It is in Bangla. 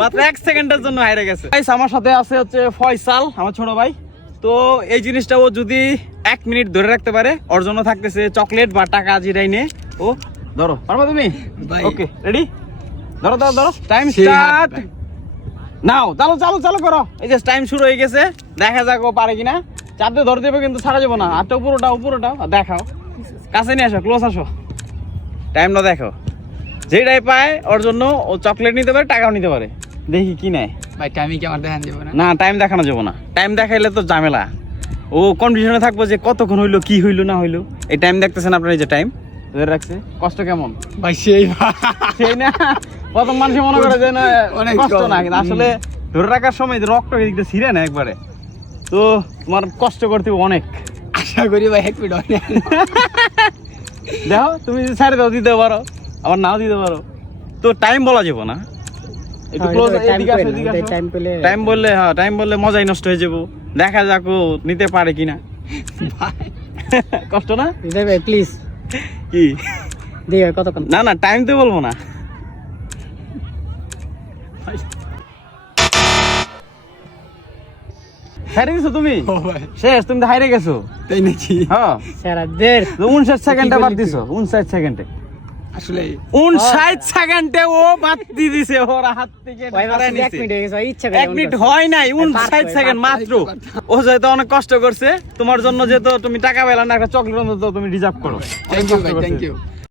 মাত্র 1 সেকেন্ডের জন্য হাইরে গেছে। গাইস আমার সাথে আছে হচ্ছে ফয়সাল, আমার ছোট ভাই। তো এই জিনিসটা ও যদি 1 মিনিট ধরে রাখতে পারে, ওর জন্য থাকতেছে চকলেট বা টাকা জিরাই নে। ও ধরো, পারবা তুমি? ওকে, রেডি? ধরো ধরো ধরো, টাইম স্টার্ট নাও। চালো চালো চালো করো। এই যে টাইম শুরু হয়ে গেছে, দেখা যাক ও পারে কিনা। চাপতে ধরে দেবে কিন্তু ছাড়া যাবো না। হাতটা উপরোটাও উপরোটাও দেখাও, কাছে নিয়ে আসো, ক্লোজ আসো, টাইমটা দেখো। যেটাই পায় ওর জন্য ও চকলেট নিতে পারে, টাকাও নিতে পারে। দেখি কি নেয়। ভাই টাইমিং কি আমার দেখানো যাবে না? না, টাইম দেখানো যাবো না। টাইম দেখাইলে তো ঝামেলা। ও কনফিউশনে থাকবো যে কতক্ষণ হইলো, কি হইলো না হইলো। এই টাইম দেখতেছেন আপনার, এই যে টাইম ধরে রাখছে। কষ্ট কেমন ভাই সেই না? প্রথম মানুষ মনে করে যে না অনেক কষ্ট না, কিন্তু আসলে ধরে রাখার সময় রক্ত এদিকে ছিঁড়ে না একবারে। তো তোমার কষ্ট করতে অনেক। আশা করি ভাই 1 মিনিট হয় না। দেখো তুমি ছাড়ে দাও, দিতে পারো, আবার নাও দিতে পারো। তো টাইম বলা যাবো না। একটু ক্লোজ এদিকে আসো, এদিকে আসো। টাইম বললে, হ্যাঁ টাইম বললে মজাই নষ্ট হয়ে যাবো। দেখা যাক ও নিতে পারে কিনা। কষ্ট না ভাই প্লিজ কি দিয়ে কতক্ষণ? না না, টাইম তো বলবো না। হারিয়ে গেছো তুমি, শেষ। তুমি তো হারিয়ে গেছো, তাই নাকি? হ্যাঁ। সারা দের 59 সেকেন্ডে বাদ দিছো। 59 সেকেন্ডে, আসলে 59 সেকেন্ডে ও বাদ দিয়ে দিছে। ওর হাত থেকে ভাই টাকা 1 নিছে। মিনিট হয়ে গেছে ভাই, ইচ্ছা করে 1 মিনিট হয় নাই, 59 সেকেন্ড মাত্র। ও যেহেতু অনেক কষ্ট করছে তোমার জন্য, যেহেতু তুমি টাকা পেলা না, একটা চকলেট অন্তত তুমি ডিজার্ভ করো। থ্যাংক ইউ ভাই, থ্যাংক ইউ।